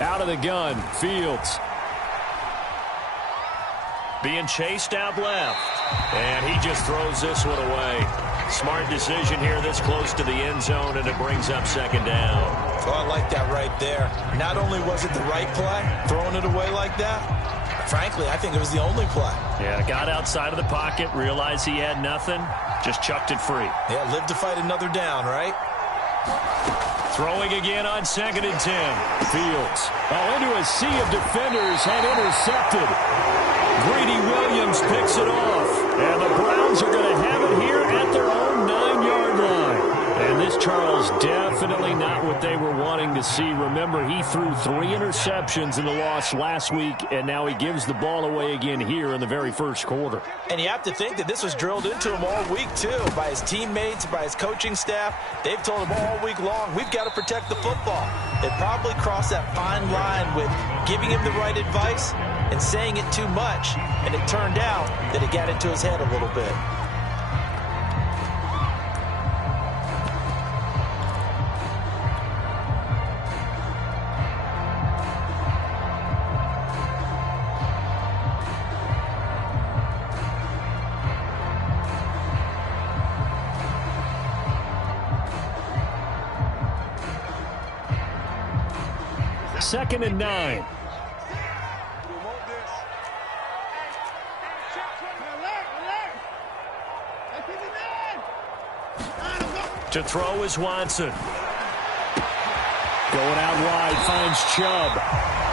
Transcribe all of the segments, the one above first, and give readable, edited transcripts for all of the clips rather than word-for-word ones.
Out of the gun, Fields. Being chased out left. And he just throws this one away. Smart decision here this close to the end zone, and it brings up second down. Oh, I like that right there. Not only was it the right play, throwing it away like that, frankly, I think it was the only play. Yeah, got outside of the pocket, realized he had nothing, just chucked it free. Yeah, live to fight another down, right? Throwing again on 2nd and 10. Fields. Into a sea of defenders and intercepted. Greedy Williams picks it off. And the Browns are going to have it here at their own 9-yard line. And this, Charles, definitely not what they were wanting to see. Remember, he threw 3 interceptions in the loss last week, and now he gives the ball away again here in the very first quarter. And you have to think that this was drilled into him all week, too, by his teammates, by his coaching staff. They've told him all week long, we've got to protect the football. It probably crossed that fine line with giving him the right advice and saying it too much, and it turned out that it got into his head a little bit. Second and 9. To throw is Watson. Going out wide, finds Chubb.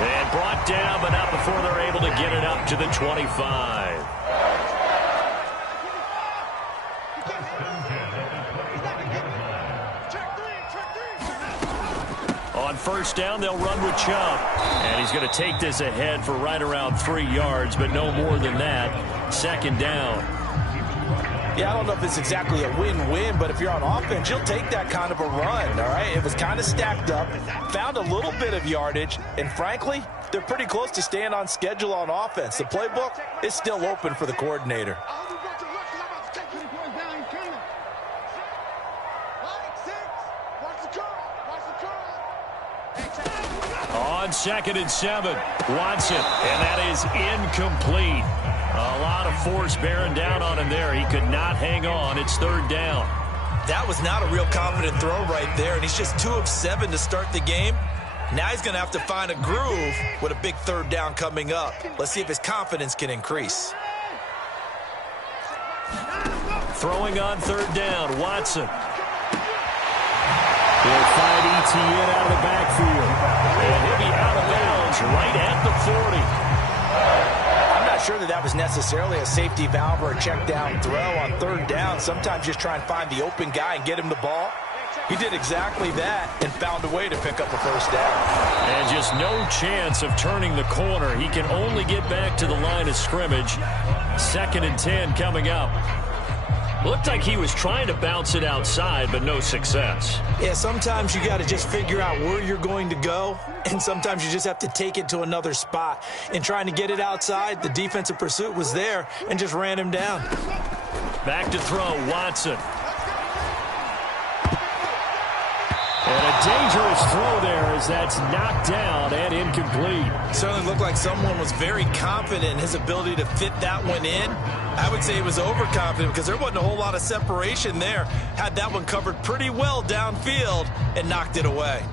And brought down, but not before they're able to get it up to the 25. On first down, they'll run with Chubb. And he's going to take this ahead for right around 3 yards, but no more than that. Second down. Yeah, I don't know if it's exactly a win-win, but if you're on offense, you'll take that kind of a run, all right? It was kind of stacked up, found a little bit of yardage, and frankly, they're pretty close to staying on schedule on offense. The playbook is still open for the coordinator. On 2nd and 7, Watson, and that is incomplete. A lot of force bearing down on him there. He could not hang on. It's 3rd down. That was not a real confident throw right there, and he's just 2 of 7 to start the game. Now he's going to have to find a groove with a big 3rd down coming up. Let's see if his confidence can increase. Throwing on 3rd down, Watson. He'll find ETN out of the backfield. And he'll be out of bounds right at the 40. I'm not sure that was necessarily a safety valve or a check down throw on 3rd down. Sometimes just try and find the open guy and get him the ball. He did exactly that and found a way to pick up a 1st down. And just no chance of turning the corner. He can only get back to the line of scrimmage. 2nd and 10 coming up. Looked like he was trying to bounce it outside, but no success. Yeah, sometimes you got to just figure out where you're going to go, and sometimes you just have to take it to another spot. In trying to get it outside, the defensive pursuit was there and just ran him down. Back to throw, Watson. And a dangerous throw there as that's knocked down and incomplete. Certainly looked like someone was very confident in his ability to fit that one in. I would say he was overconfident because there wasn't a whole lot of separation there. Had that one covered pretty well downfield and knocked it away.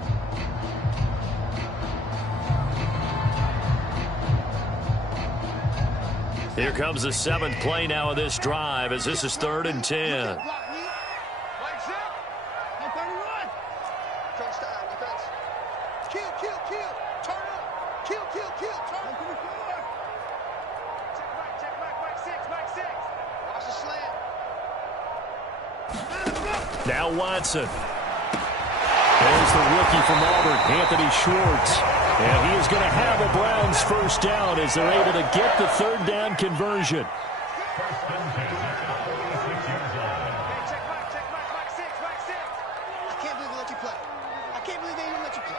Here comes the 7th play now of this drive as this is 3rd and 10. Now Watson. There's the rookie from Auburn, Anthony Schwartz. And he is going to have a Browns 1st down as they're able to get the 3rd down conversion. I can't believe they let you play. I can't believe they even let you play.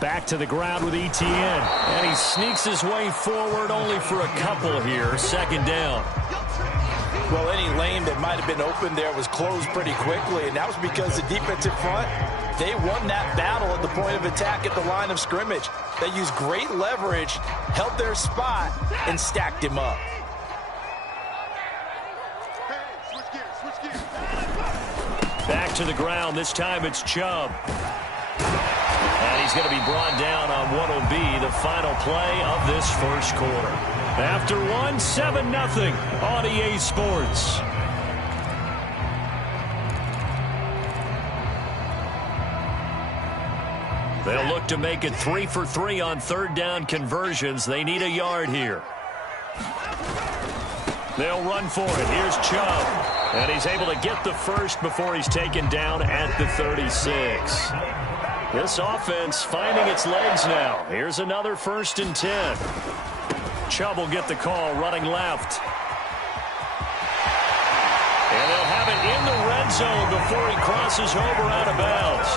Back to the ground with ETN. And he sneaks his way forward only for a couple here. 2nd down. Well, any lane that might have been open there was closed pretty quickly, and that was because the defensive front, they won that battle at the point of attack at the line of scrimmage. They used great leverage, held their spot, and stacked him up. Back to the ground. This time it's Chubb. And he's going to be brought down on what will be the final play of this first quarter. After one, 7-0 on EA Sports. They'll look to make it 3 for 3 on third down conversions. They need a yard here. They'll run for it. Here's Chubb. And he's able to get the first before he's taken down at the 36. This offense finding its legs now. Here's another 1st and 10. Chubb will get the call running left. And they'll have it in the red zone before he crosses over out of bounds.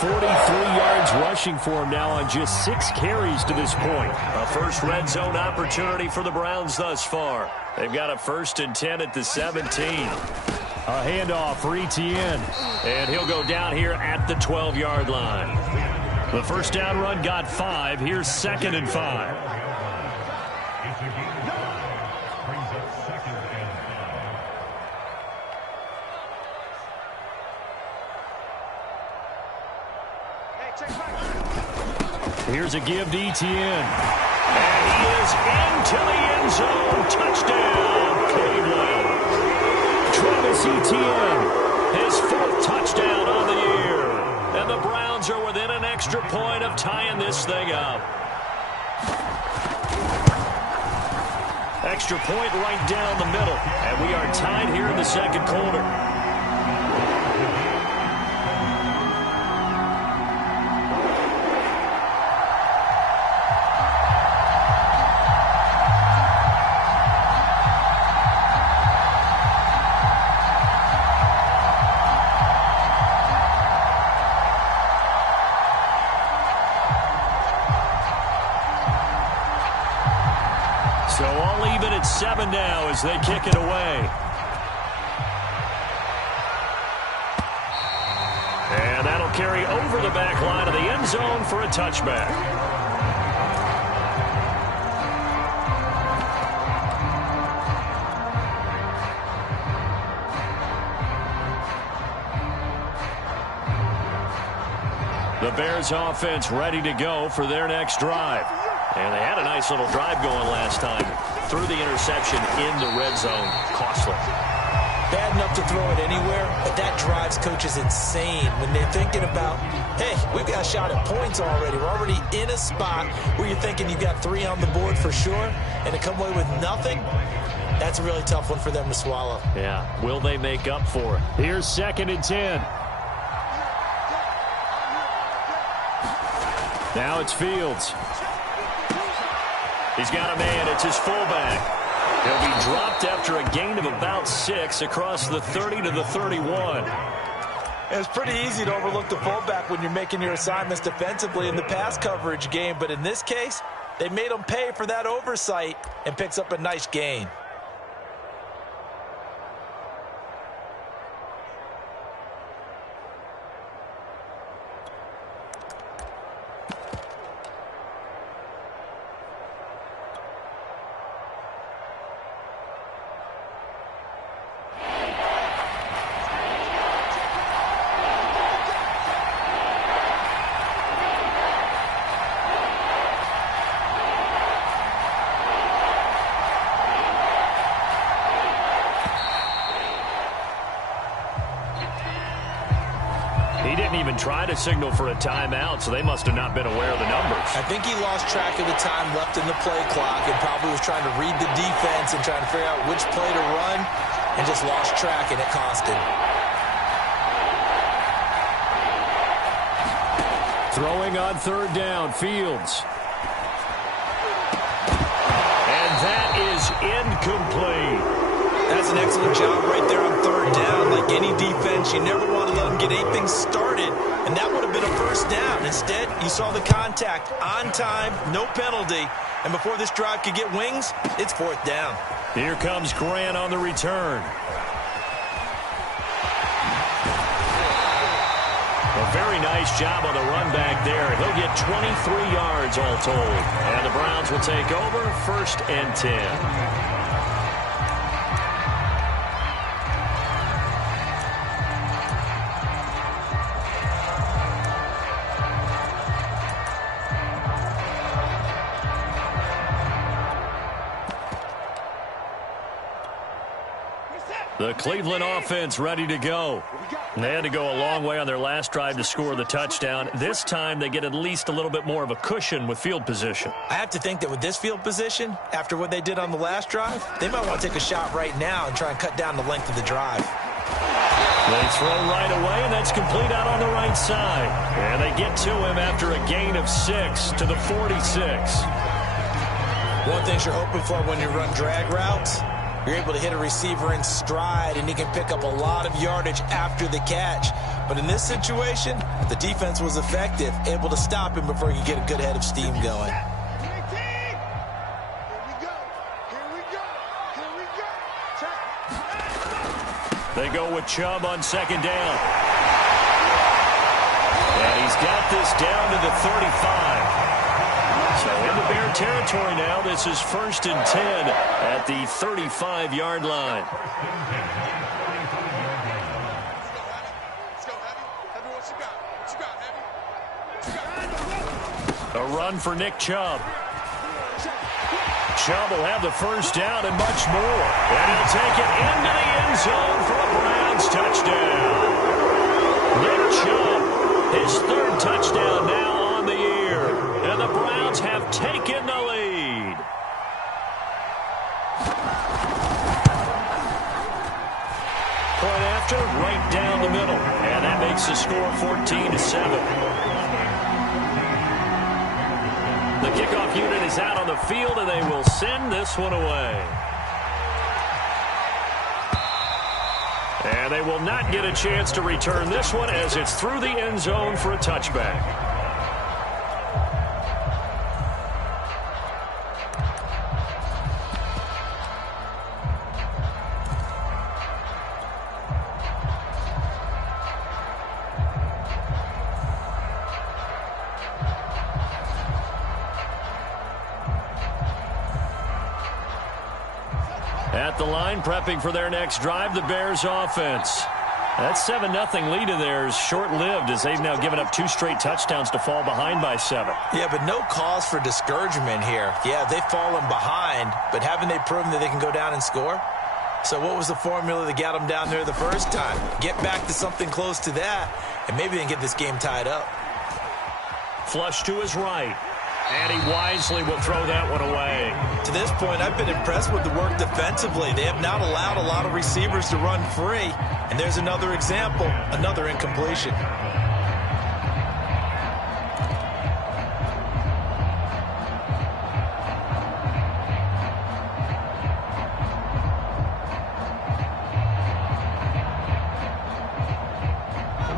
43 yards rushing for him now on just 6 carries to this point. A first red zone opportunity for the Browns thus far. They've got a 1st and 10 at the 17. A handoff for Etienne. And he'll go down here at the 12-yard line. The first down run got 5. Here's 2nd and 5. Here's a give to Etienne. And he is into the end zone. Touchdown, Cleveland. Travis Etienne, his 4th touchdown on the year. And the Browns are within an extra point of tying this thing up. Extra point right down the middle. And we are tied here in the second quarter. So all even at 7 now as they kick it away. And that'll carry over the back line of the end zone for a touchback. The Bears offense ready to go for their next drive. And they had a nice little drive going last time. Threw the interception in the red zone. Costly. Bad enough to throw it anywhere, but that drives coaches insane when they're thinking about, hey, we've got a shot at points already. We're already in a spot where you're thinking you've got 3 on the board for sure, and to come away with nothing, that's a really tough one for them to swallow. Yeah, will they make up for it? Here's 2nd and 10. Now it's Fields. He's got a man. It's his fullback. He'll be dropped after a gain of about 6 across the 30 to the 31. It's pretty easy to overlook the fullback when you're making your assignments defensively in the pass coverage game. But in this case, they made him pay for that oversight and picks up a nice gain. Try to signal for a timeout, so they must have not been aware of the numbers. I think he lost track of the time left in the play clock and probably was trying to read the defense and trying to figure out which play to run and just lost track, and it cost him. Throwing on 3rd down, Fields. And that is incomplete. That's an excellent job right there on 3rd down. Like Any defense, you never want to let them get anything started, and that would have been a first down. Instead, you saw the contact on time, no penalty, and before this drive could get wings, it's fourth down. Here comes Grant on the return. A very nice job on the run back there. He'll get 23 yards all told. And the Browns will take over, 1st and 10. The Cleveland offense ready to go. They had to go a long way on their last drive to score the touchdown. This time they get at least a little bit more of a cushion with field position. I have to think that with this field position, after what they did on the last drive, they might want to take a shot right now and try and cut down the length of the drive. They throw right away, and that's complete out on the right side. And they get to him after a gain of 6 to the 46. One thing you're hoping for when you run drag routes, you're able to hit a receiver in stride, and he can pick up a lot of yardage after the catch. But in this situation, the defense was effective, able to stop him before he could get a good head of steam going. They go with Chubb on 2nd down. And he's got this down to the 35. So into Bear territory now. This is 1st and 10 at the 35-yard line. A run for Nick Chubb. Chubb will have the 1st down and much more. And he'll take it into the end zone for a Browns touchdown. Nick Chubb, his 3rd touchdown now on the year. And the Browns have taken the lead. Point after, right down the middle. And that makes the score 14-7. The kickoff unit is out on the field, and they will send this one away. And they will not get a chance to return this one as it's through the end zone for a touchback. At the line, prepping for their next drive, the Bears offense. That 7-0 lead of theirs short-lived as they've now given up 2 straight touchdowns to fall behind by 7. Yeah, but no cause for discouragement here. Yeah, they've fallen behind, but haven't they proven that they can go down and score? So what was the formula that got them down there the first time? Get back to something close to that, and maybe they can get this game tied up. Flush to his right. And he wisely will throw that one away. To this point, I've been impressed with the work defensively. They have not allowed a lot of receivers to run free. And there's another example, another incompletion.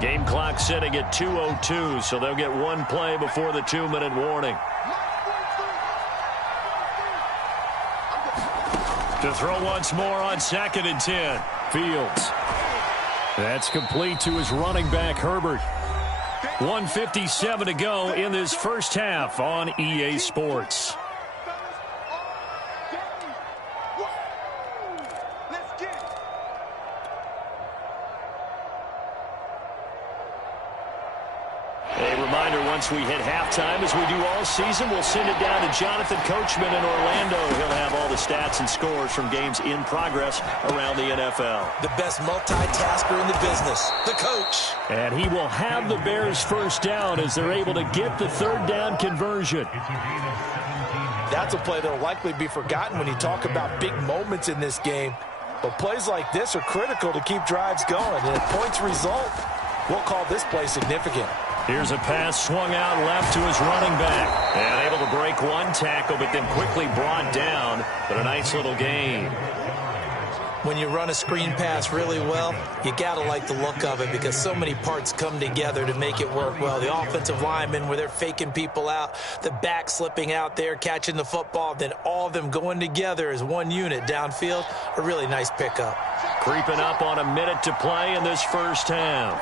Game clock sitting at 2:02, so they'll get 1 play before the 2-minute warning. To throw once more on 2nd and 10. Fields. That's complete to his running back, Herbert. 1:57 to go in this first half on EA Sports. Once we hit halftime, as we do all season, we'll send it down to Jonathan Coachman in Orlando. He'll have all the stats and scores from games in progress around the NFL. The best multitasker in the business, the coach. And he will have the Bears' 1st down as they're able to get the 3rd down conversion. That's a play that will likely be forgotten when you talk about big moments in this game. But plays like this are critical to keep drives going. And if points result, we'll call this play significant. Here's a pass swung out left to his running back. And able to break 1 tackle, but then quickly brought down. But a nice little gain. When you run a screen pass really well, you got to like the look of it because so many parts come together to make it work well. The offensive linemen, where they're faking people out, the back slipping out there, catching the football, then all of them going together as one unit downfield. A really nice pickup. Creeping up on a minute to play in this first half.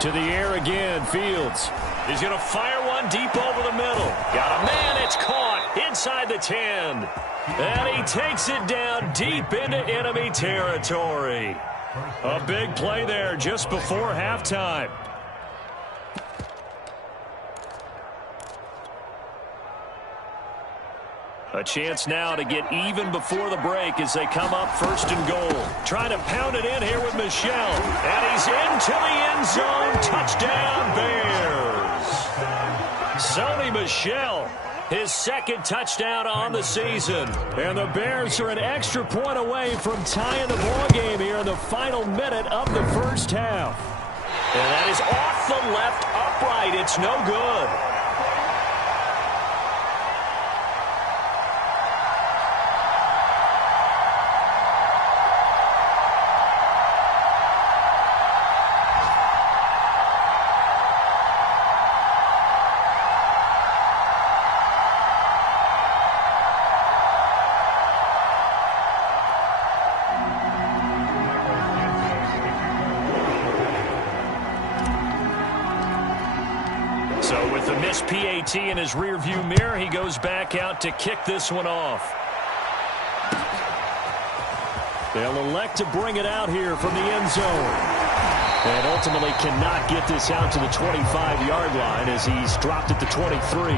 To the air again, Fields. He's going to fire one deep over the middle. Got a man, it's caught inside the 10. And he takes it down deep into enemy territory. A big play there just before halftime. A chance now to get even before the break as they come up first and goal. Trying to pound it in here with Michel. And he's into the end zone. Touchdown, Bears. Sony Michel, his second touchdown on the season. And the Bears are an extra point away from tying the ball game here in the final minute of the first half. And that is off the left upright. It's no good. So with the missed PAT in his rearview mirror, he goes back out to kick this one off. They'll elect to bring it out here from the end zone. And ultimately cannot get this out to the 25-yard line as he's dropped at the 23.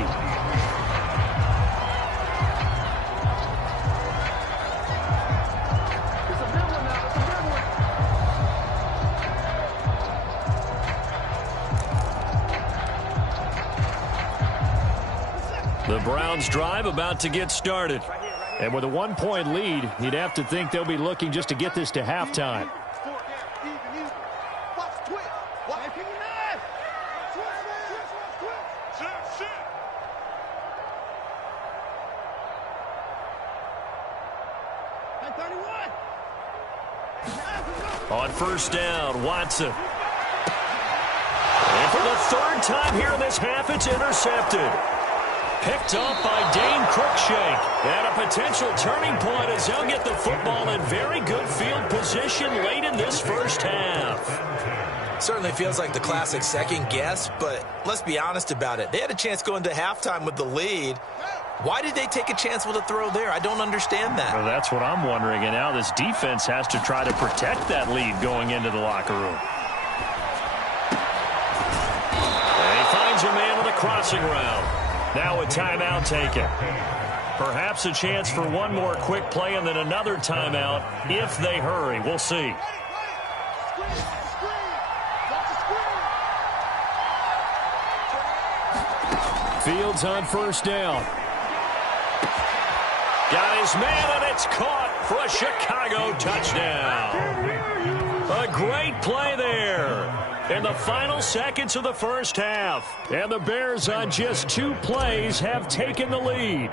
The Browns drive about to get started. And with a one-point lead, you'd have to think they'll be looking just to get this to halftime. On first down, Watson. And for the third time here in this half, it's intercepted. Picked up by Dane Cruikshank. And a potential turning point as they'll get the football in very good field position late in this first half. Certainly feels like the classic second guess, but let's be honest about it. They had a chance going to halftime with the lead. Why did they take a chance with a throw there? I don't understand that. Well, that's what I'm wondering. And now this defense has to try to protect that lead going into the locker room. And he finds a man with a crossing route. Now a timeout taken. Perhaps a chance for one more quick play and then another timeout if they hurry. We'll see. Fields on first down. Got his man, and it's caught for a Chicago touchdown. A great play there in the final seconds of the first half. And the Bears on just 2 plays have taken the lead.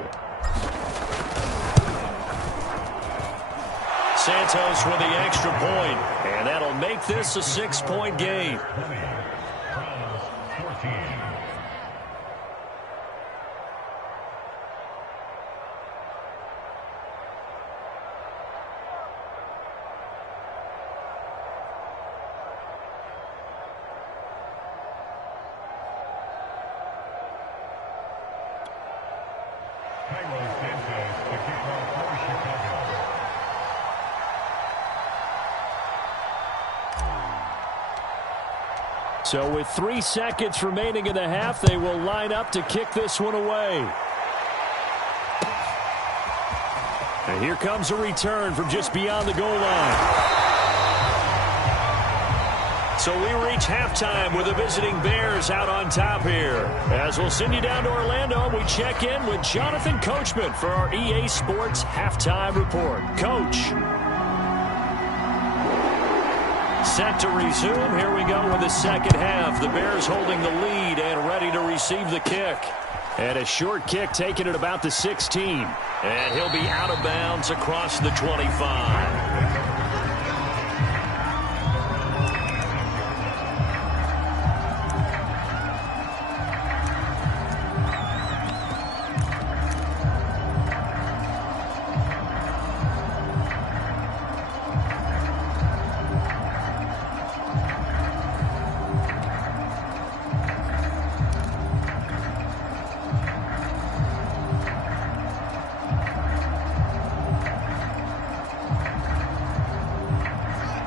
Santos with the extra point, and that'll make this a 6-point game. So with 3 seconds remaining in the half, they will line up to kick this one away. And here comes a return from just beyond the goal line. So we reach halftime with the visiting Bears out on top here. As we'll send you down to Orlando, we check in with Jonathan Coachman for our EA Sports Halftime Report. Coach. Set to resume. Here we go with the second half. The Bears holding the lead and ready to receive the kick. And a short kick taken at about the 16. And he'll be out of bounds across the 25.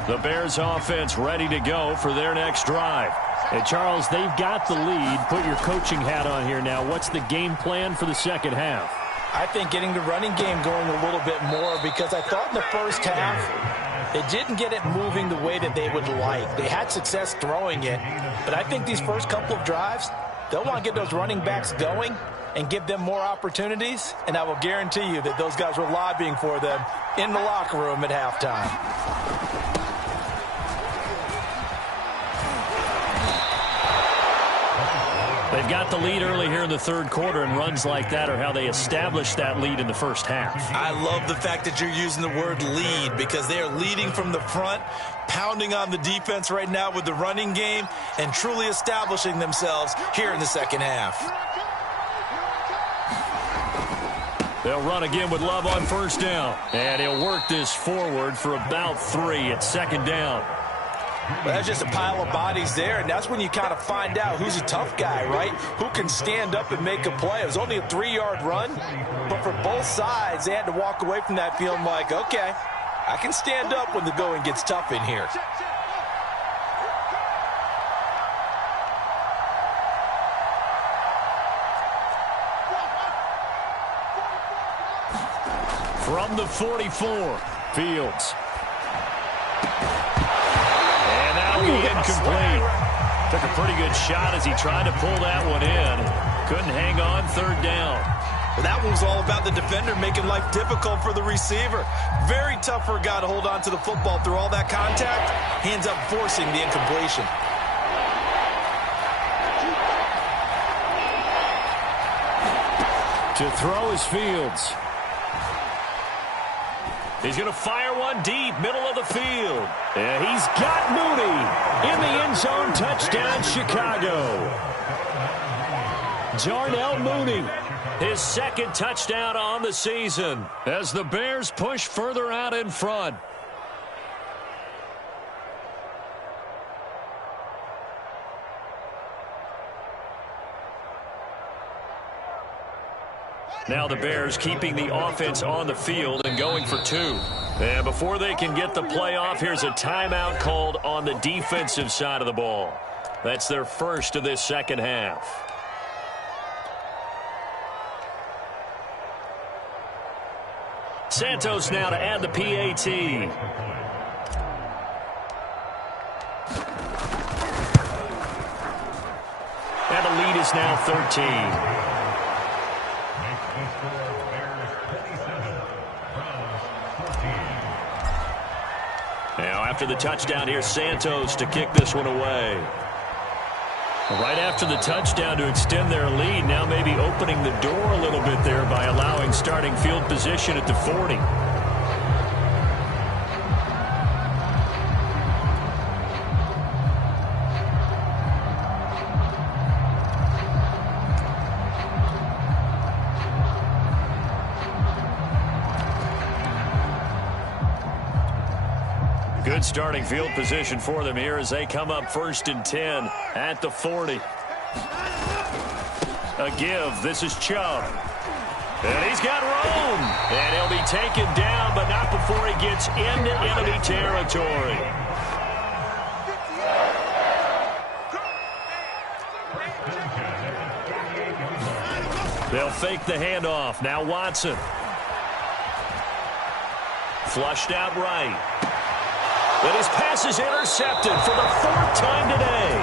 The Bears offense ready to go for their next drive. And Charles, they've got the lead. Put your coaching hat on here now. What's the game plan for the second half? I think getting the running game going a little bit more, because I thought in the first half they didn't get it moving the way that they would like. They had success throwing it, but I think these first couple of drives, they'll want to get those running backs going and give them more opportunities, and I will guarantee you that those guys were lobbying for them in the locker room at halftime. They've got the lead early here in the third quarter, and runs like that are how they established that lead in the first half. I love the fact that you're using the word lead, because they are leading from the front, pounding on the defense right now with the running game, and truly establishing themselves here in the second half. They'll run again with Love on first down. And he'll work this forward for about 3 at second down. Well, that's just a pile of bodies there, and that's when you kind of find out who's a tough guy, right? Who can stand up and make a play. It was only a 3-yard run, but for both sides, they had to walk away from that feeling like, okay, I can stand up when the going gets tough in here. From the 44, Fields. Incomplete. Took a pretty good shot as he tried to pull that one in. Couldn't hang on third down. Well, that one was all about the defender making life difficult for the receiver. Very tough for a guy to hold on to the football through all that contact. He ends up forcing the incompletion. To throw is Fields. He's going to fire one deep, middle of the field. And he's got Mooney in the end zone. Touchdown, Chicago. Darnell Mooney, his second touchdown on the season as the Bears push further out in front. Now the Bears keeping the offense on the field and going for 2. And before they can get the play off, here's a timeout called on the defensive side of the ball. That's their first of this second half. Santos now to add the PAT. And the lead is now 13. Now after the touchdown, here's Santos to kick this one away. Right after the touchdown to extend their lead, now maybe opening the door a little bit there by allowing starting field position at the 40. Good starting field position for them here as they come up 1st and 10 at the 40. A give. This is Chubb. And he's got room. And he'll be taken down, but not before he gets into enemy territory. They'll fake the handoff. Now Watson. Flushed out right. But his pass is intercepted for the 4th time today.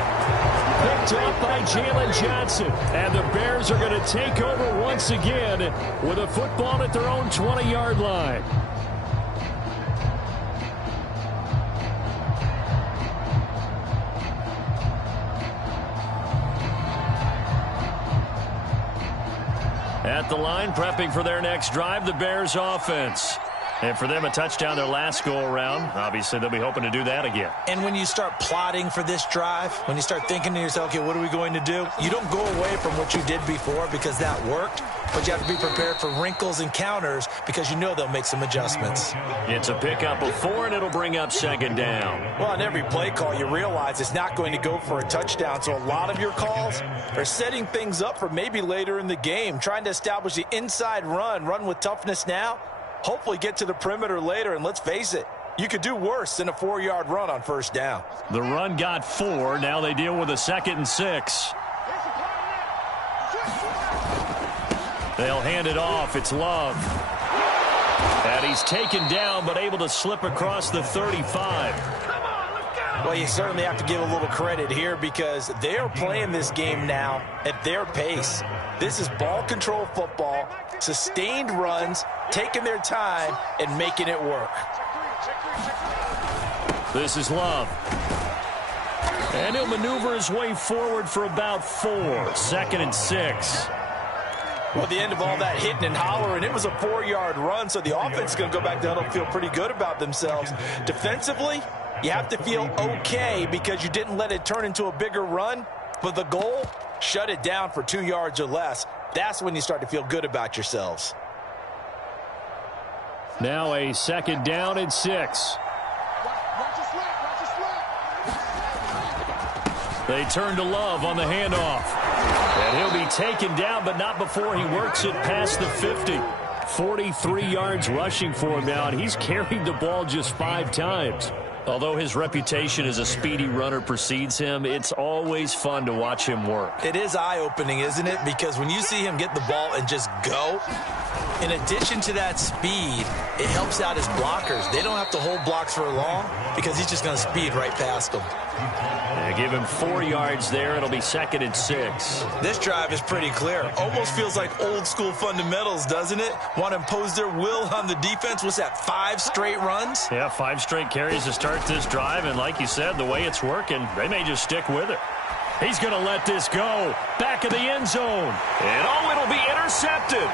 Picked up by Jalen Johnson. And the Bears are going to take over once again with a football at their own 20-yard line. At the line, prepping for their next drive, the Bears offense. And for them, a touchdown their last go-around. Obviously, they'll be hoping to do that again. And when you start plotting for this drive, when you start thinking to yourself, okay, what are we going to do? You don't go away from what you did before because that worked, but you have to be prepared for wrinkles and counters because you know they'll make some adjustments. It's a pickup of 4, and it'll bring up second down. Well, on every play call, you realize it's not going to go for a touchdown, so a lot of your calls are setting things up for maybe later in the game, trying to establish the inside run with toughness now. Hopefully get to the perimeter later, and let's face it, you could do worse than a 4-yard run on first down. The run got 4. Now they deal with a 2nd and 6. They'll hand it off. It's Love. And he's taken down, but able to slip across the 35. Well, you certainly have to give a little credit here because they are playing this game now at their pace. This is ball control football, sustained runs, taking their time, and making it work. This is Love. And he'll maneuver his way forward for about 4. 2nd and 6. Well, at the end of all that hitting and hollering, it was a 4-yard run, so the offense is going to go back down and feel pretty good about themselves. Defensively, you have to feel okay because you didn't let it turn into a bigger run, but the goal, shut it down for 2 yards or less. That's when you start to feel good about yourselves. Now a 2nd down and 6. They turn to Love on the handoff. And he'll be taken down, but not before he works it past the 50. 43 yards rushing for him now, and he's carried the ball just 5 times. Although his reputation as a speedy runner precedes him, it's always fun to watch him work. It is eye-opening, isn't it? Because when you see him get the ball and just go, in addition to that speed, it helps out his blockers. They don't have to hold blocks for long because he's just going to speed right past them. Give him 4 yards there. It'll be 2nd and 6. This drive is pretty clear. Almost feels like old school fundamentals, doesn't it? Want to impose their will on the defense. What's that, 5 straight runs? Yeah, 5 straight carries to start this drive. And like you said, the way it's working, they may just stick with it. He's going to let this go. Back of the end zone. And it'll be intercepted.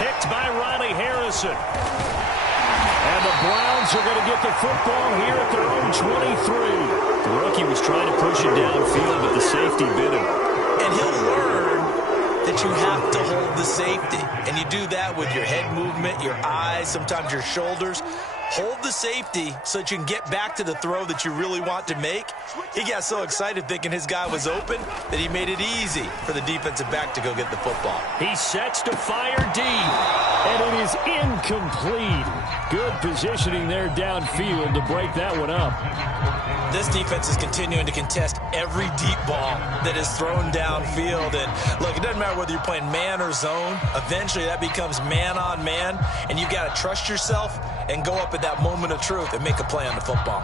Picked by Riley Harrison. And the Browns are going to get the football here at their own 23. The rookie was trying to push it downfield, but the safety bit him. And he'll learn that you have to hold the safety. And you do that with your head movement, your eyes, sometimes your shoulders. Hold the safety so that you can get back to the throw that you really want to make. He got so excited thinking his guy was open that he made it easy for the defensive back to go get the football. He sets to fire deep, and it is incomplete. Good positioning there downfield to break that one up. This defense is continuing to contest every deep ball that is thrown downfield. And look, it doesn't matter whether you're playing man or zone. Eventually that becomes man on man, and you've got to trust yourself and go up at that moment of truth and make a play on the football.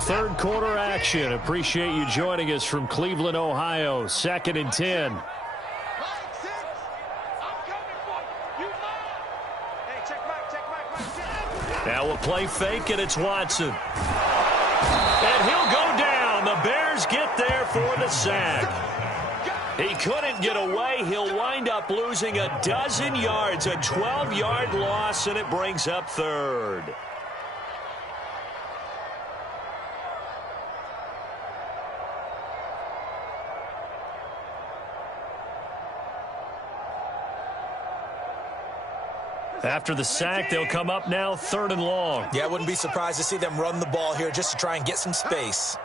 Third quarter action. Appreciate you joining us from Cleveland, Ohio. 2nd and 10. Now a play fake, and it's Watson. And he'll go down. The Bears get there for the sack. He couldn't get away. He'll wind up losing 12 yards, a 12-yard loss, and it brings up 3rd. After the sack, they'll come up now 3rd and long. Yeah, I wouldn't be surprised to see them run the ball here just to try and get some space.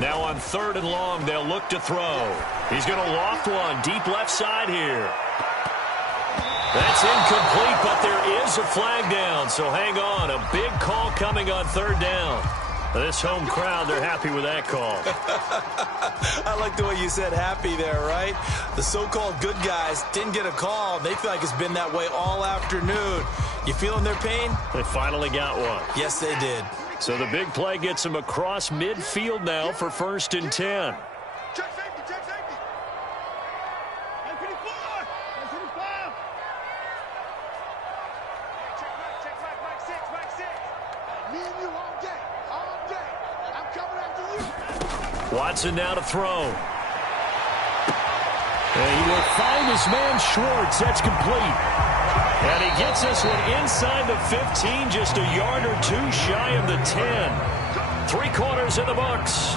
Now on 3rd and long, they'll look to throw. He's going to loft one deep left side here. That's incomplete, but there is a flag down, so hang on. A big call coming on 3rd down. This home crowd, they're happy with that call. I like the way you said happy there, right? The so-called good guys didn't get a call. They feel like it's been that way all afternoon. You feeling their pain? They finally got one. Yes, they did. So the big play gets him across midfield now for 1st and 10. Watson now to throw. And he will find his man Schwartz. That's complete. And he gets this one inside the 15, just a yard or two shy of the 10. 3 quarters in the books.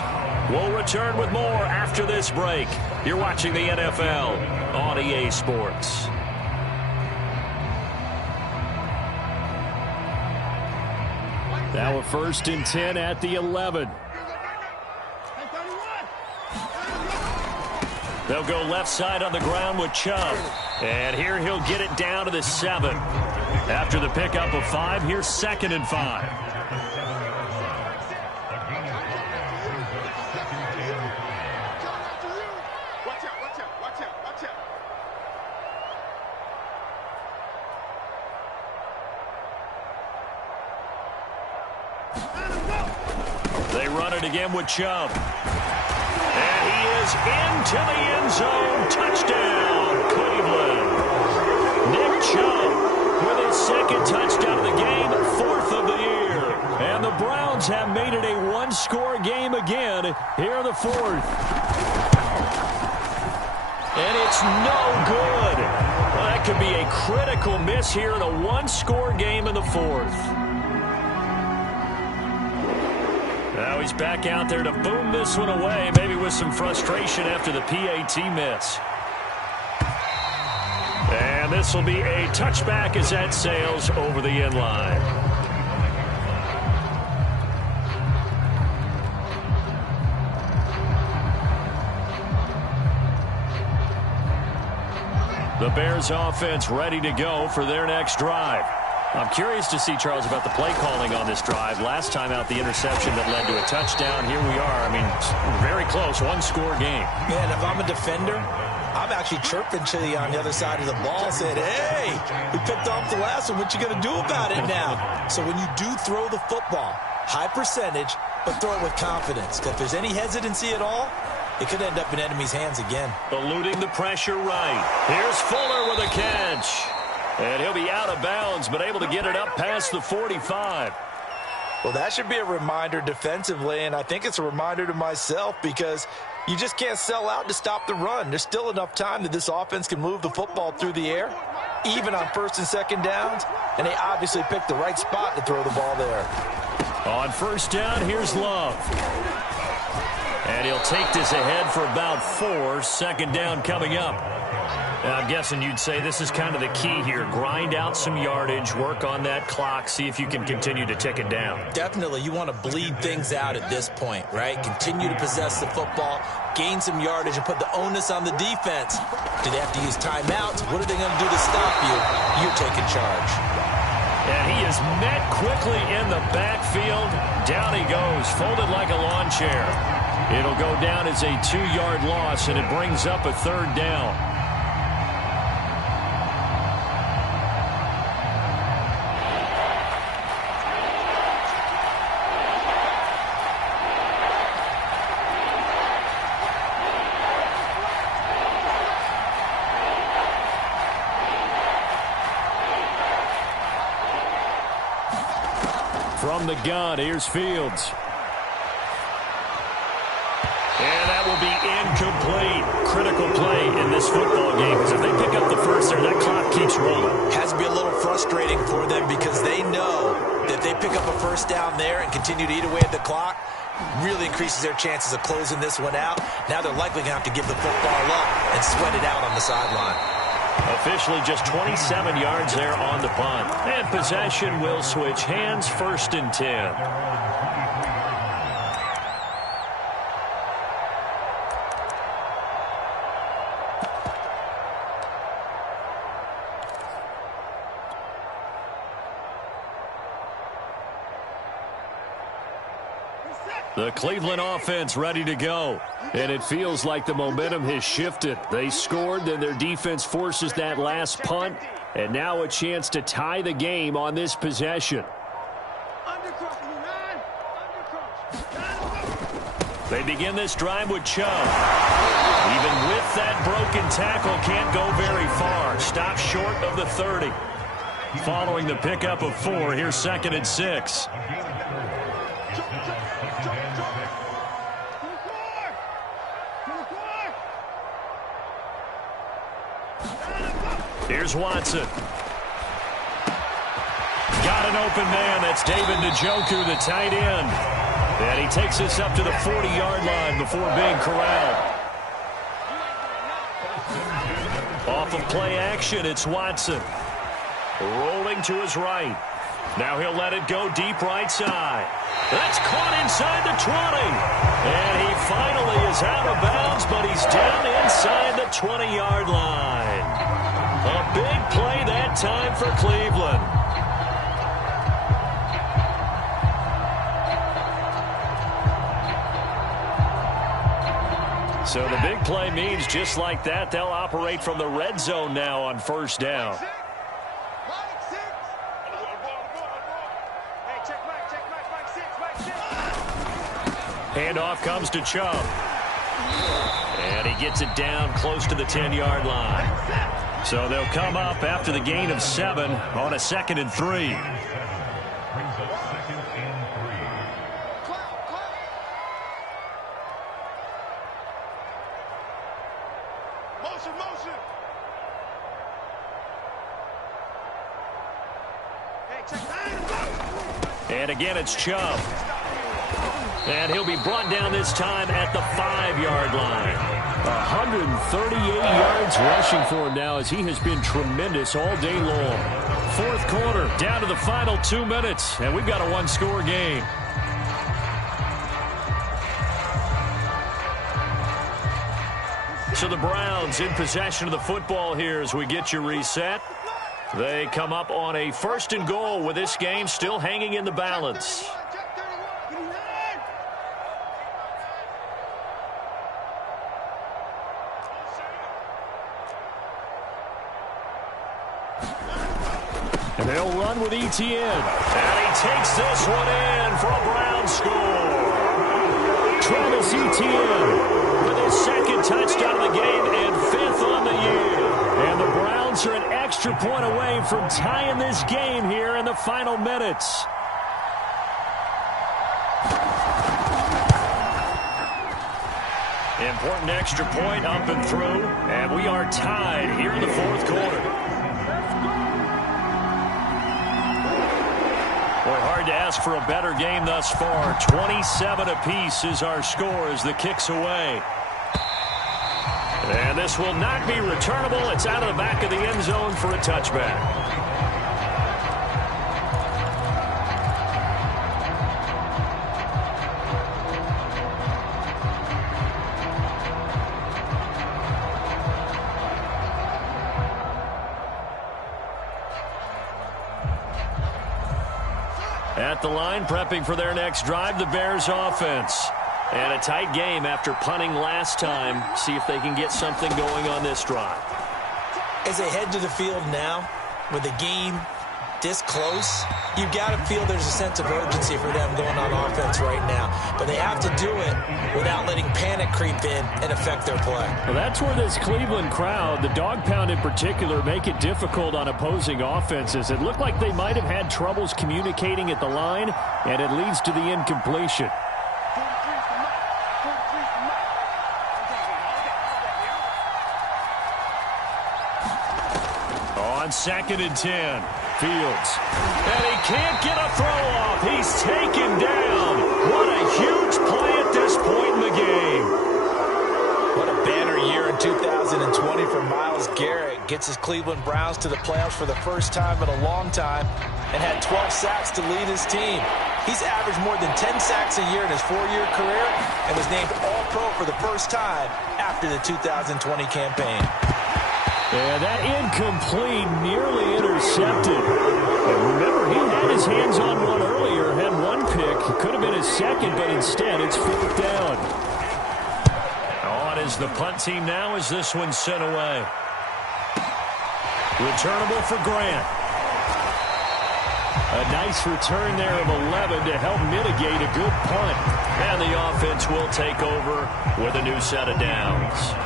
We'll return with more after this break. You're watching the NFL on EA Sports. Now a 1st and 10 at the 11. They'll go left side on the ground with Chubb. And here he'll get it down to the 7. After the pickup of 5, here's 2nd and 5. They run it again with Chubb. And he is into the end zone. Touchdown, Cleveland. Nick Chubb with his 2nd touchdown of the game, 4th of the year. And the Browns have made it a 1-score game again here in the 4th. And it's no good. Well, that could be a critical miss here in a 1-score game in the 4th. Now he's back out there to boom this one away, maybe with some frustration after the PAT miss. And this will be a touchback as that sails over the end line. The Bears offense ready to go for their next drive. I'm curious to see, Charles, about the play calling on this drive. Last time out, the interception that led to a touchdown. Here we are. I mean, very close, 1-score game. Man, if I'm a defender, I'm actually chirping to you on the other side of the ball, saying, hey, we picked off the last one. What you going to do about it now? So when you do throw the football, high percentage, but throw it with confidence. If there's any hesitancy at all, it could end up in enemy's hands again. Eluding the pressure right. Here's Fuller with a catch. And he'll be out of bounds, but able to get it up past the 45. Well, that should be a reminder defensively, and I think it's a reminder to myself because you just can't sell out to stop the run. There's still enough time that this offense can move the football through the air, even on 1st and 2nd downs, and they obviously picked the right spot to throw the ball there. On 1st down, here's Love. And he'll take this ahead for about 4. 2nd down coming up. I'm guessing you'd say this is kind of the key here. Grind out some yardage, work on that clock, see if you can continue to tick it down. Definitely. You want to bleed things out at this point, right? Continue to possess the football, gain some yardage, and put the onus on the defense. Do they have to use timeouts? What are they going to do to stop you? You're taking charge. And he is met quickly in the backfield. Down he goes, folded like a lawn chair. It'll go down as a 2-yard loss, and it brings up a 3rd down. From the gun, here's Fields. And that will be incomplete. Critical play in this football game, because if they pick up the first there, that clock keeps rolling. Has to be a little frustrating for them because they know that if they pick up a 1st down there and continue to eat away at the clock, really increases their chances of closing this one out. Now they're likely going to have to give the football up and sweat it out on the sideline. Officially just 27 yards there on the punt. And possession will switch hands, 1st and 10. The Cleveland offense ready to go. And it feels like the momentum has shifted. They scored, then their defense forces that last punt. And now a chance to tie the game on this possession. They begin this drive with Chubb. Even with that broken tackle, can't go very far. Stops short of the 30. Following the pickup of 4, here's 2nd and 6. Here's Watson. Got an open man. That's David Njoku, the tight end. And he takes us up to the 40-yard line before being corralled. Off of play action, it's Watson. Rolling to his right. Now he'll let it go deep right side. That's caught inside the 20. And he finally is out of bounds, but he's down inside the 20-yard line. A big play that time for Cleveland. So the big play means just like that, they'll operate from the red zone now on first down. Handoff comes to Chubb. And he gets it down close to the 10-yard line. So they'll come up after the gain of 7 on a 2nd and 3. And again, it's Chubb. And he'll be brought down this time at the 5-yard line. 138 yards rushing for him now as he has been tremendous all day long. 4th quarter, down to the final 2 minutes, and we've got a 1-score game. So the Browns in possession of the football here as we get you reset. They come up on a 1st and goal with this game still hanging in the balance. And they'll run with Etienne. And he takes this one in for a Brown score. Travis Etienne with his 2nd touchdown of the game and 5th on the year. And the Browns are an extra point away from tying this game here in the final minutes. Important extra point up and through. And we are tied here in the 4th quarter. Boy, hard to ask for a better game thus far. 27 apiece is our score as the kick's away. And this will not be returnable. It's out of the back of the end zone for a touchback. At the line, prepping for their next drive, the Bears offense. And a tight game after punting last time. See if they can get something going on this drive. As they head to the field now, with the game this close, you've got to feel there's a sense of urgency for them going on offense right now. But they have to do it without letting panic creep in and affect their play. Well, that's where this Cleveland crowd, the dog pound in particular, make it difficult on opposing offenses. It looked like they might have had troubles communicating at the line, and it leads to the incompletion. On 2nd and 10, Fields. And he can't get a throw off. He's taken down. What a huge play at this point in the game. What a banner year in 2020 for Myles Garrett. Gets his Cleveland Browns to the playoffs for the first time in a long time and had 12 sacks to lead his team. He's averaged more than 10 sacks a year in his 4-year career and was named All-Pro for the first time after the 2020 campaign. And that incomplete, nearly intercepted. And remember, he had his hands on one earlier, had one pick. Could have been his 2nd, but instead it's 4th down. On is the punt team now as this one's sent away. Returnable for Grant. A nice return there of 11 to help mitigate a good punt. And the offense will take over with a new set of downs.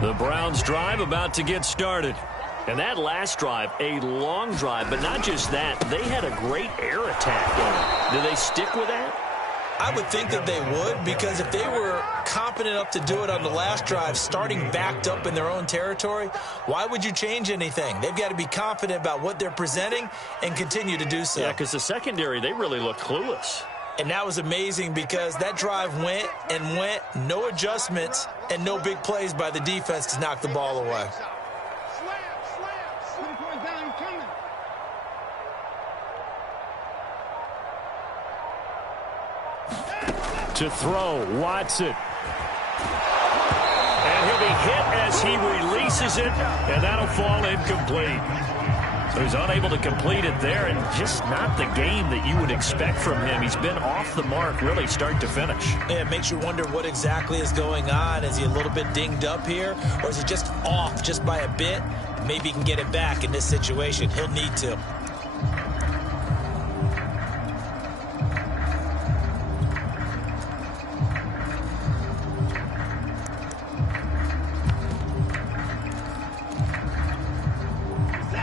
The Browns drive about to get started. And that last drive, a long drive, but not just that. They had a great air attack going. Do they stick with that? I would think that they would, because if they were confident enough to do it on the last drive, starting backed up in their own territory, why would you change anything? They've got to be confident about what they're presenting and continue to do so. Yeah, because the secondary, they really look clueless. And that was amazing because that drive went and went, no adjustments, and no big plays by the defense to knock the ball away. To throw, Watson. And he'll be hit as he releases it, and that'll fall incomplete. So he's unable to complete it there, and just not the game that you would expect from him. He's been off the mark really start to finish. Yeah, it makes you wonder what exactly is going on. Is he a little bit dinged up here, or is he just off just by a bit? Maybe he can get it back in this situation. He'll need to.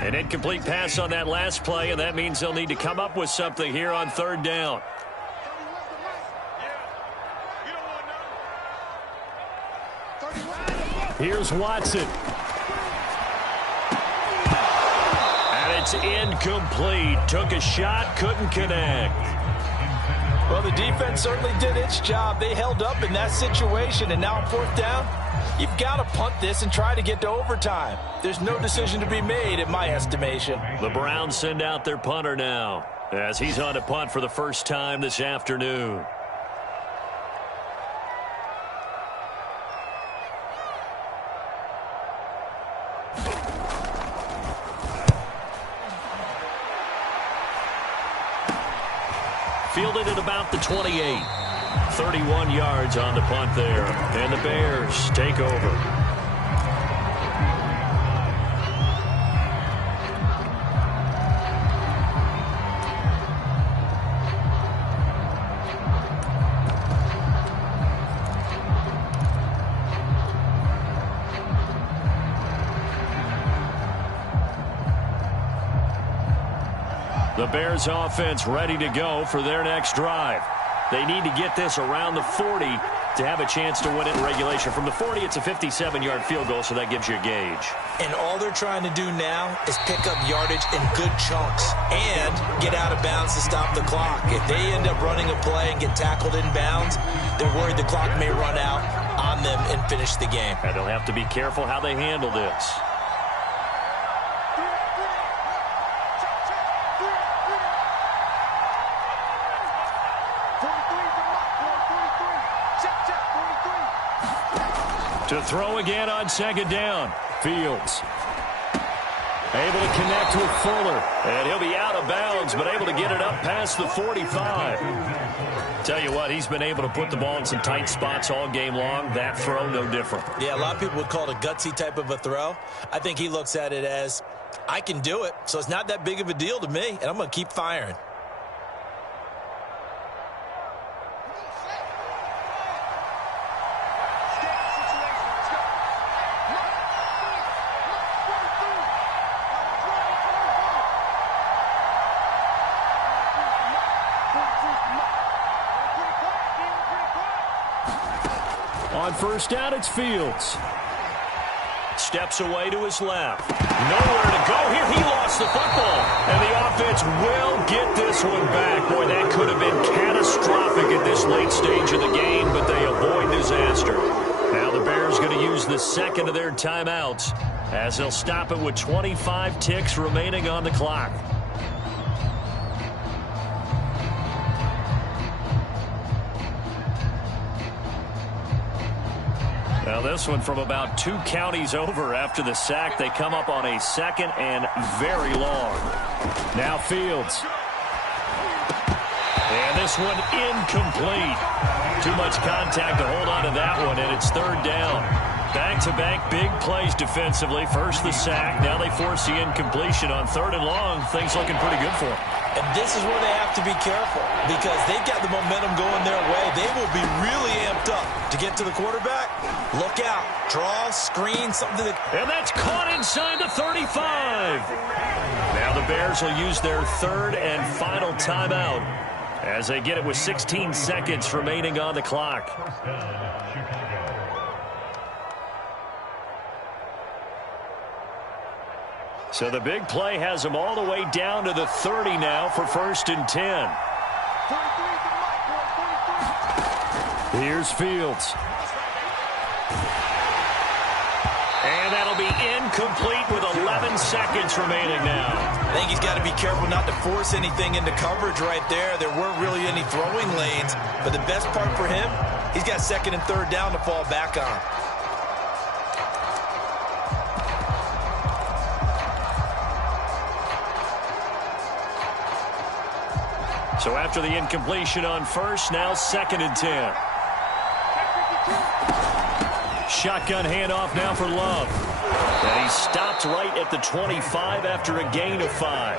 An incomplete pass on that last play, and that means they'll need to come up with something here on third down. Here's Watson. And it's incomplete. Took a shot, couldn't connect. Well, the defense certainly did its job. They held up in that situation, and now on fourth down, you've got to punt this and try to get to overtime. There's no decision to be made in my estimation. The Browns send out their punter now as he's on to punt for the first time this afternoon. Fielded at about the 28. 31 yards on the punt there. And the Bears take over. The Bears offense ready to go for their next drive. They need to get this around the 40 to have a chance to win it in regulation. From the 40, it's a 57-yard field goal, so that gives you a gauge. And all they're trying to do now is pick up yardage in good chunks and get out of bounds to stop the clock. If they end up running a play and get tackled in bounds, they're worried the clock may run out on them and finish the game. And they'll have to be careful how they handle this. To throw again on second down. Fields. Able to connect with Fuller. And he'll be out of bounds, but able to get it up past the 45. Tell you what, he's been able to put the ball in some tight spots all game long. That throw, no different. Yeah, a lot of people would call it a gutsy type of a throw. I think he looks at it as, I can do it, so it's not that big of a deal to me, and I'm going to keep firing. On first down, it's Fields. Steps away to his left. Nowhere to go here. He lost the football. And the offense will get this one back. Boy, that could have been catastrophic at this late stage of the game, but they avoid disaster. Now the Bears going to use the second of their timeouts as they'll stop it with 25 ticks remaining on the clock. Now this one from about 2 counties over after the sack. They come up on a second and very long. Now Fields. And this one incomplete. Too much contact to hold on to that one, and it's third down. Back-to-back big plays defensively. First the sack. Now they force the incompletion on third and long. Things looking pretty good for them. And this is where they have to be careful because they've got the momentum going their way. They will be really amped up to get to the quarterback. Look out. Draw, screen, something that... And that's caught inside the 35. Now the Bears will use their third and final timeout as they get it with 16 seconds remaining on the clock. So the big play has them all the way down to the 30 now for 1st and 10. Here's Fields. And that'll be incomplete with 11 seconds remaining now. I think he's got to be careful not to force anything into coverage right there. There weren't really any throwing lanes. But the best part for him, he's got 2nd and 3rd down to fall back on. So after the incompletion on 1st, now 2nd and 10. Shotgun handoff now for Love. And he stopped right at the 25 after a gain of 5.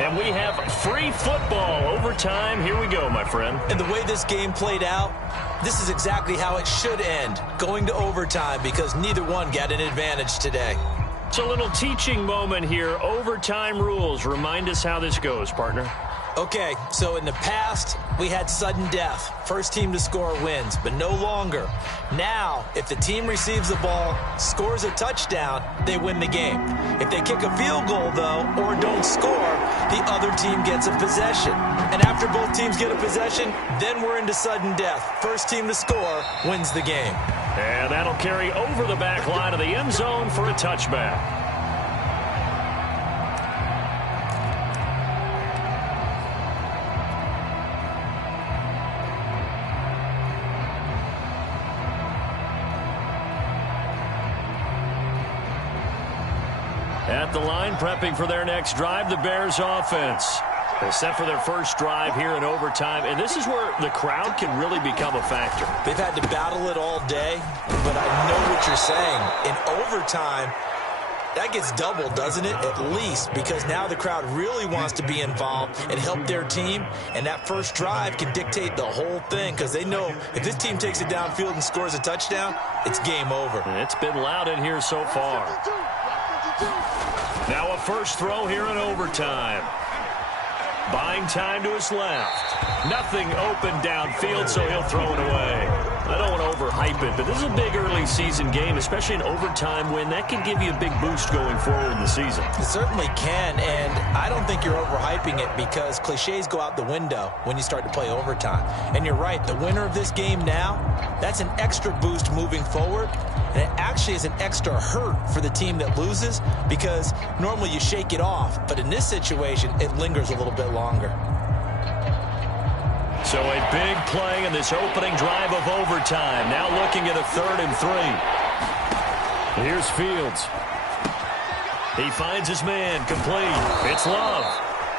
And we have free football overtime. Here we go, my friend. And the way this game played out, this is exactly how it should end, going to overtime because neither one got an advantage today. It's a little teaching moment here. Overtime rules. Remind us how this goes, partner. Okay, so in the past, we had sudden death. First team to score wins, but no longer. Now, if the team receives the ball, scores a touchdown, they win the game. If they kick a field goal, though, or don't score, the other team gets a possession. And after both teams get a possession, then we're into sudden death. First team to score wins the game. And that'll carry over the back line of the end zone for a touchback. At the line, prepping for their next drive, the Bears offense. They're set for their first drive here in overtime, and this is where the crowd can really become a factor. They've had to battle it all day, but I know what you're saying. In overtime, that gets doubled, doesn't it? At least, because now the crowd really wants to be involved and help their team, and that first drive can dictate the whole thing because they know if this team takes it downfield and scores a touchdown, it's game over. And it's been loud in here so far. Now a first throw here in overtime. Buying time to his left. Nothing open downfield, so he'll throw it away. I don't want to overhype it, but this is a big early season game, especially an overtime win. That can give you a big boost going forward in the season. It certainly can, and I don't think you're overhyping it because cliches go out the window when you start to play overtime. And you're right, the winner of this game now, that's an extra boost moving forward. And it actually is an extra hurt for the team that loses because normally you shake it off. But in this situation, it lingers a little bit longer. So a big play in this opening drive of overtime. Now looking at a 3rd and 3. Here's Fields. He finds his man complete. It's Love.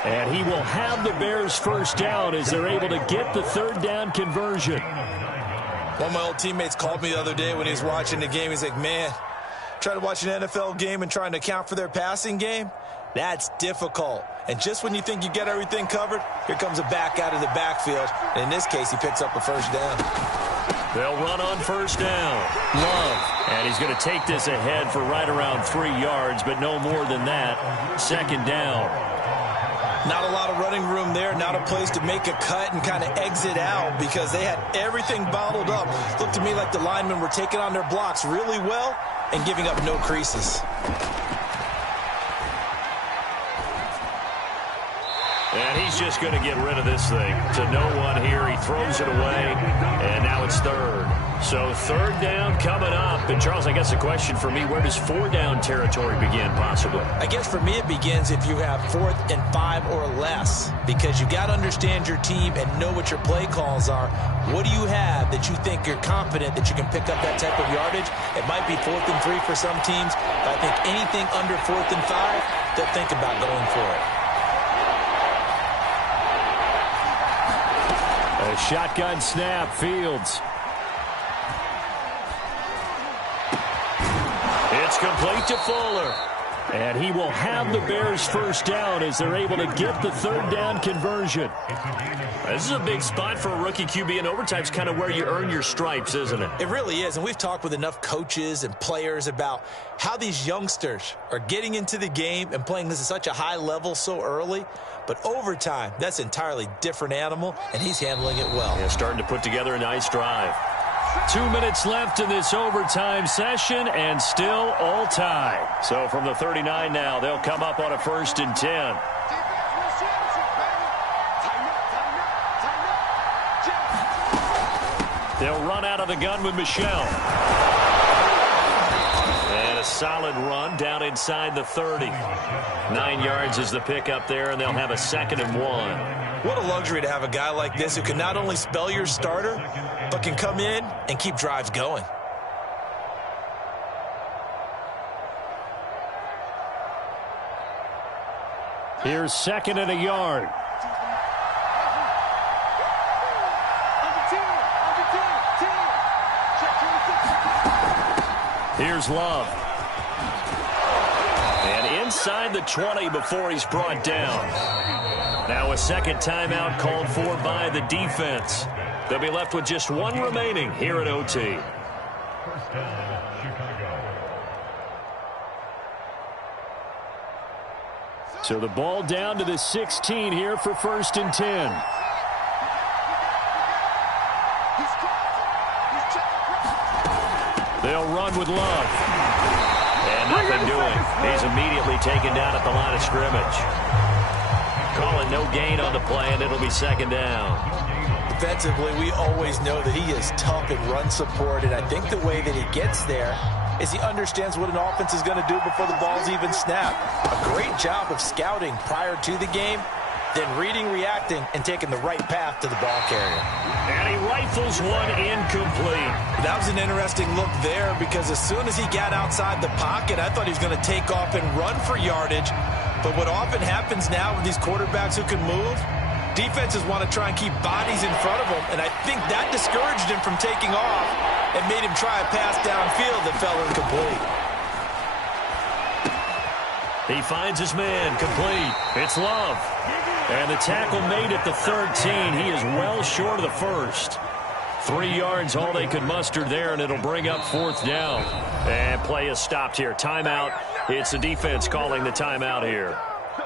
And he will have the Bears first down as they're able to get the 3rd down conversion. One of my old teammates called me the other day when he was watching the game. He's like, man, trying to watch an NFL game and trying to account for their passing game, that's difficult. And just when you think you get everything covered, here comes a back out of the backfield. And in this case, he picks up a first down. They'll run on first down. Love. And he's going to take this ahead for right around 3 yards, but no more than that. 2nd down. Not a lot of running room there, not a place to make a cut and kind of exit out because they had everything bottled up. Looked to me like the linemen were taking on their blocks really well and giving up no creases. And he's just going to get rid of this thing to no one here. He throws it away, and now it's 3rd. So 3rd down coming up. And, Charles, I guess the question for me, where does 4 down territory begin possibly? I guess for me it begins if you have 4th and 5 or less because you've got to understand your team and know what your play calls are. What do you have that you think you're confident that you can pick up that type of yardage? It might be 4th and 3 for some teams, but I think anything under 4th and 5, they'll think about going for it. A shotgun snap, Fields. It's complete to Fuller. And he will have the Bears first down as they're able to get the third down conversion. This is a big spot for a rookie QB, and overtime's kind of where you earn your stripes, isn't it? It really is, and we've talked with enough coaches and players about how these youngsters are getting into the game and playing this at such a high level so early. But overtime, that's an entirely different animal, and he's handling it well. Yeah, starting to put together a nice drive. 2 minutes left in this overtime session, and still all tied. So from the 39 now, they'll come up on a 1st and 10. They'll run out of the gun with Michel. And a solid run down inside the 30. 9 yards is the pickup there, and they'll have a 2nd and 1. What a luxury to have a guy like this who can not only spell your starter, but can come in and keep drives going. Here's 2nd and a yard. Here's Love. And inside the 20 before he's brought down. Now a second timeout called for by the defense. They'll be left with just one remaining here at OT. So the ball down to the 16 here for 1st and 10. They'll run with Love. And nothing doing. He's immediately taken down at the line of scrimmage. Calling no gain on the play, and it'll be 2nd down. Defensively, we always know that he is tough in run support, and I think the way that he gets there is he understands what an offense is going to do before the ball's even snapped. A great job of scouting prior to the game, then reading, reacting, and taking the right path to the ball carrier. And he rifles one incomplete. That was an interesting look there because as soon as he got outside the pocket, I thought he was going to take off and run for yardage. But what often happens now with these quarterbacks who can move, defenses want to try and keep bodies in front of them, and I think that discouraged him from taking off and made him try a pass downfield that fell incomplete. He finds his man, complete. It's Love. And the tackle made at the 13. He is well short of the first. 3 yards, all they could muster there, and it'll bring up 4th down. And play is stopped here. Timeout. It's the defense calling the timeout here.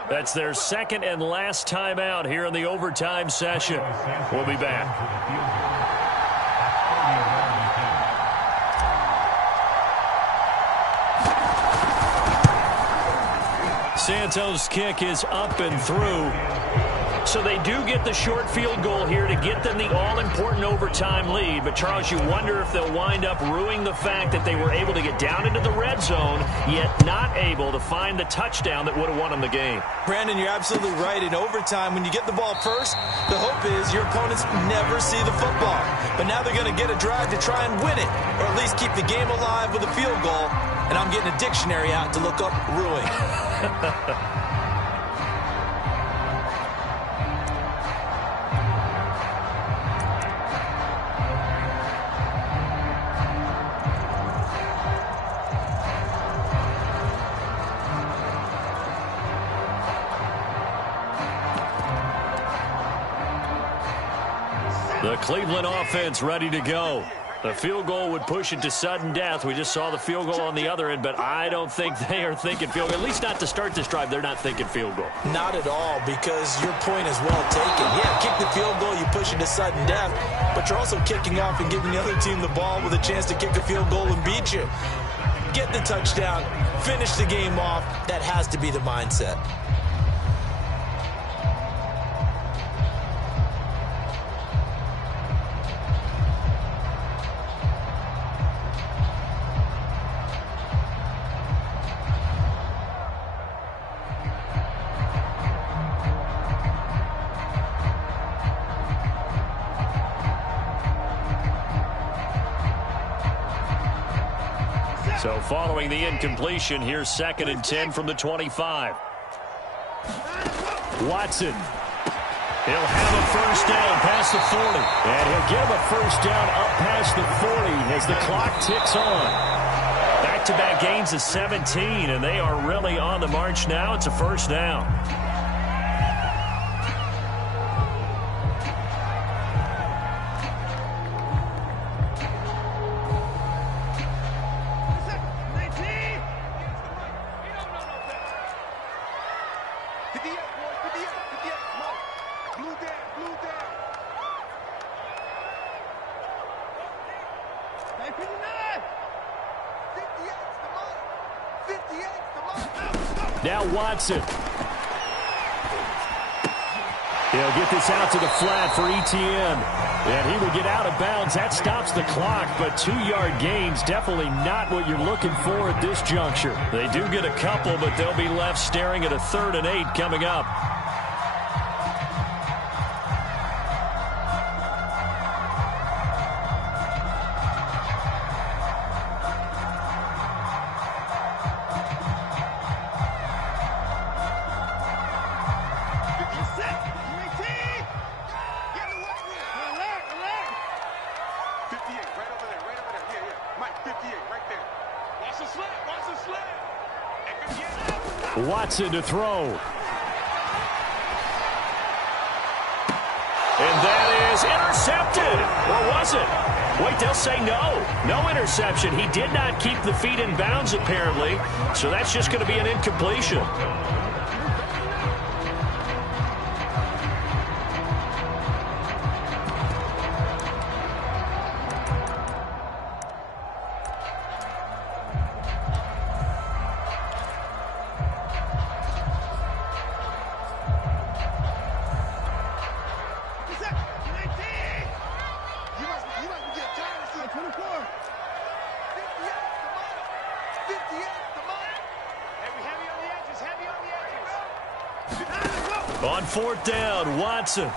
That's their 2nd and last timeout here in the overtime session. We'll be back. Santos' kick is up and through. So they do get the short field goal here to get them the all-important overtime lead. But, Charles, you wonder if they'll wind up ruining the fact that they were able to get down into the red zone, yet not able to find the touchdown that would have won them the game. Brandon, you're absolutely right. In overtime, when you get the ball first, the hope is your opponents never see the football. But now they're going to get a drive to try and win it, or at least keep the game alive with a field goal. And I'm getting a dictionary out to look up ruin. The Cleveland offense ready to go. The field goal would push it to sudden death. We just saw the field goal on the other end, but I don't think they are thinking field goal. At least not to start this drive. They're not thinking field goal. Not at all, because your point is well taken. Yeah, kick the field goal, you push it to sudden death, but you're also kicking off and giving the other team the ball with a chance to kick a field goal and beat you. Get the touchdown, finish the game off. That has to be the mindset. So following the incompletion, here's 2nd and 10 from the 25. Watson. He'll have a first down past the 40. And he'll get him a first down up past the 40 as the clock ticks on. Back back-to-back gains of 17, and they are really on the march now. It's a first down. Now Watson. He'll get this out to the flat for Etienne. And he will get out of bounds. That stops the clock, but 2-yard gains, definitely not what you're looking for at this juncture. They do get a couple, but they'll be left staring at a 3rd and 8 coming up. Watson to throw. And that is intercepted. Or was it? Wait, they'll say no. No interception. He did not keep the feet in bounds, apparently. So that's just going to be an incompletion. On 4th down, Watson.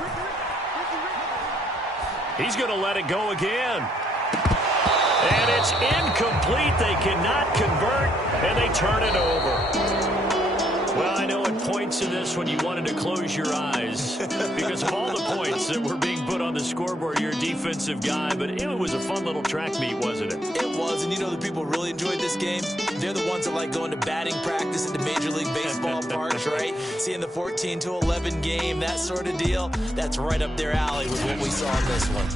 He's going to let it go again. And it's incomplete. They cannot convert, and they turn it over. Well, I know it points to this when you wanted to close your eyes because of all the points that were being put on the scoreboard. You're a defensive guy, but it was a fun little track meet, wasn't it? It was, and you know the people really enjoyed this game? They're the ones that like going to batting practice at the Major League Baseball parks, right? Seeing the 14-11 game, that sort of deal, that's right up their alley with what we saw in this one.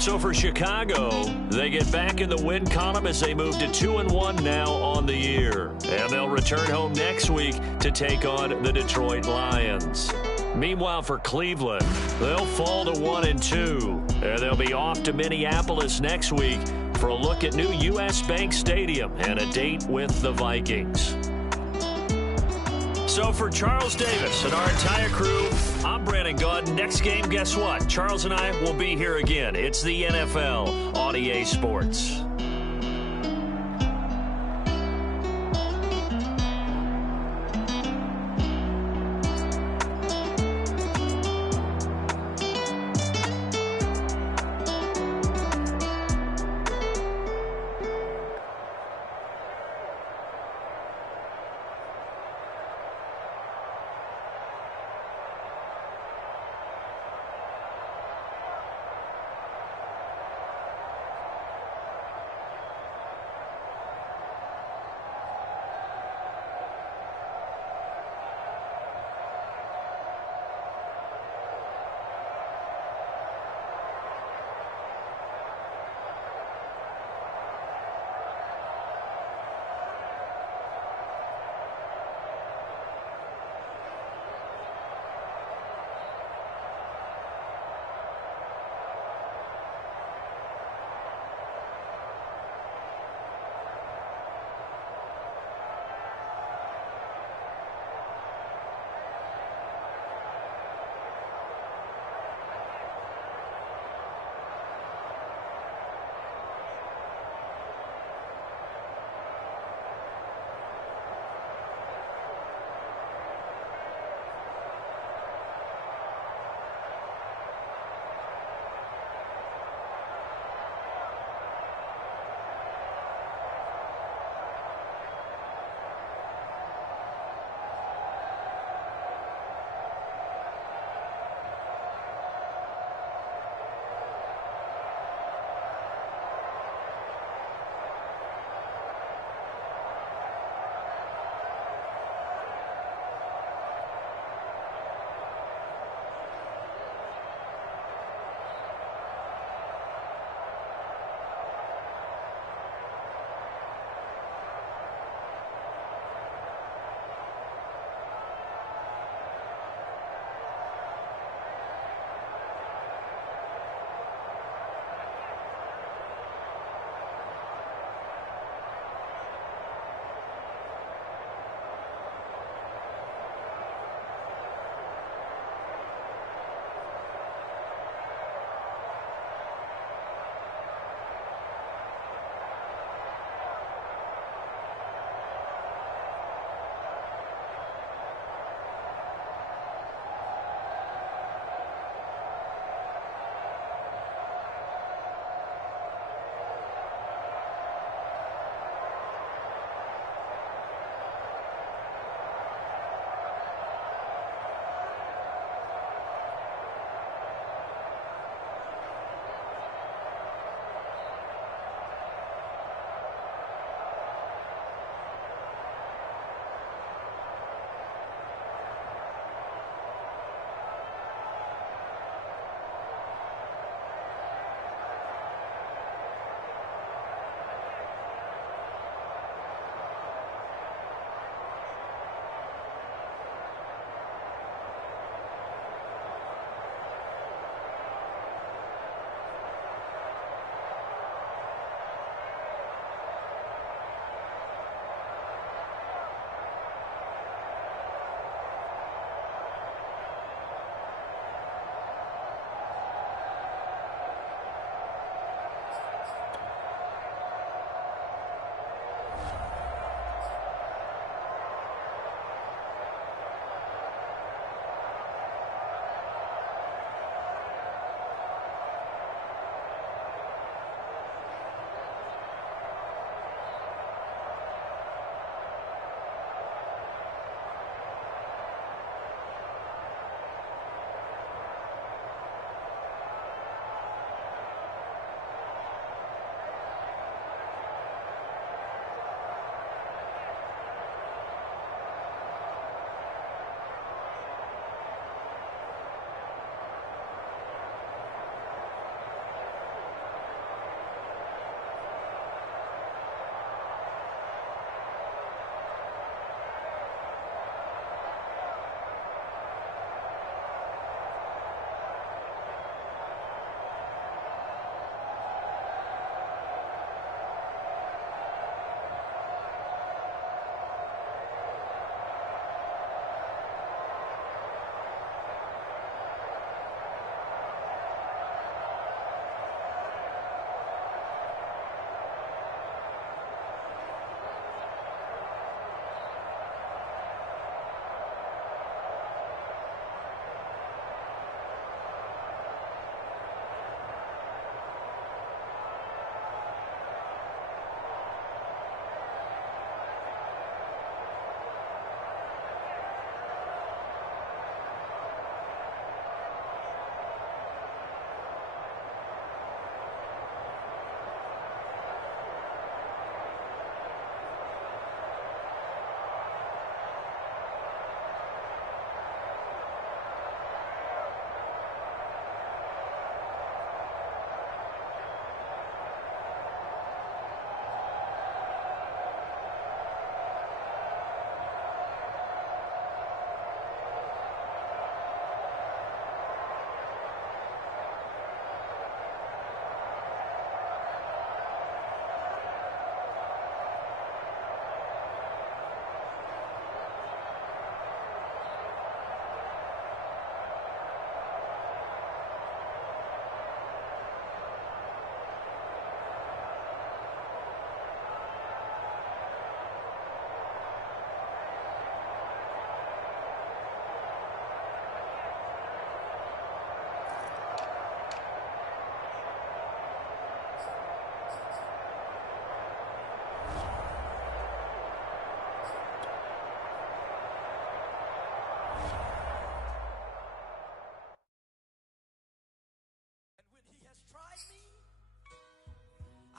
So for Chicago, they get back in the win column as they move to 2-1 now on the year. And they'll return home next week to take on the Detroit Lions. Meanwhile, for Cleveland, they'll fall to 1-2. And they'll be off to Minneapolis next week for a look at new U.S. Bank Stadium and a date with the Vikings. So for Charles Davis and our entire crew, I'm Brandon Gaudin. Next game, guess what? Charles and I will be here again. It's the NFL on EA Sports.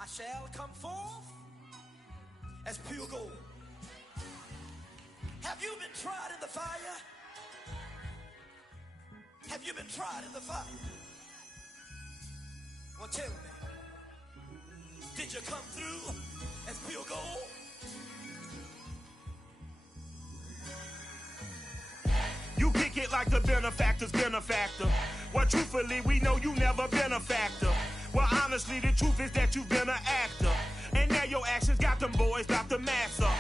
I shall come forth as pure gold. Have you been tried in the fire? Have you been tried in the fire? Well, tell me, did you come through as pure gold? You kick it like the benefactor's benefactor. Well, truthfully, we know you never been a factor. Well, honestly, the truth is that you've been an actor. And now your actions got them boys about to mass up.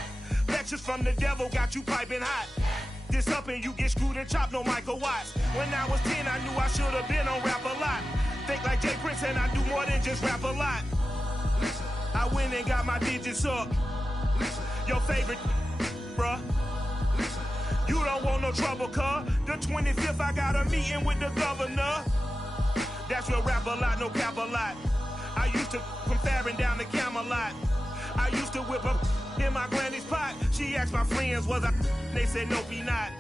Lectures from the devil got you piping hot. This up and you get screwed and chopped, no Michael Watts. When I was 10, I knew I should have been on rap a lot. Think like Jay Prince and I do more than just rap a lot. I went and got my digits up. Your favorite, bruh. You don't want no trouble, cuz. The 25th, I got a meeting with the governor. That's real rap a lot, no cap a lot. I used to from Farron down to Camelot. I used to whip up in my granny's pot. She asked my friends, was I? They said, no, be not.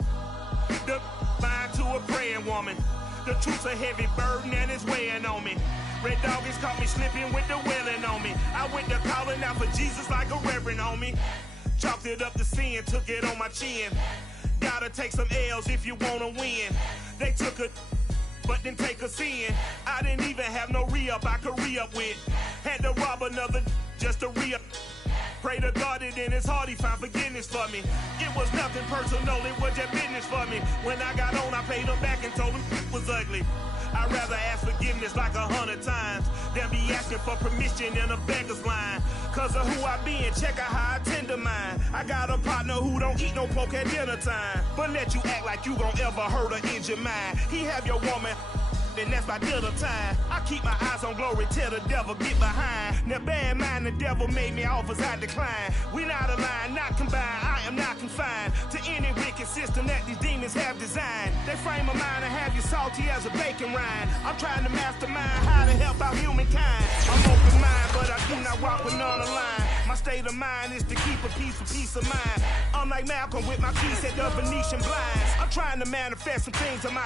The mind to a praying woman. The truth's a heavy burden and it's weighing on me. Red doggies caught me slipping with the wailing on me. I went to calling out for Jesus like a reverend on me. Chalked it up to sin, took it on my chin. Gotta take some L's if you wanna win. They took a but then take a sin. I didn't even have no re-up I could re-up with. Had to rob another just to re-up. Pray to God that in his heart he found forgiveness for me. It was nothing personal, it was just business for me. When I got on, I paid him back and told him it was ugly. I'd rather ask forgiveness like 100 times than be asking for permission in a beggar's line. Cause of who I be and check out how I tend to mine. I got a partner who don't eat no pork at dinner time, but let you act like you gon' ever hurt or injure mine. He have your woman, and that's my dinner time. I keep my eyes on glory till the devil get behind. Now bear in mind the devil made me offers I decline. We not aligned, not combined, I am not confined to any wicked system that these demons have designed. They frame a mind and have you salty as a bacon rind. I'm trying to mastermind how to help out humankind. I'm open mind, but I do not walk with none aligned. My state of mind is to keep a peace of mind. I'm like Malcolm with my piece at the Venetian blinds. I'm trying to manifest some things in my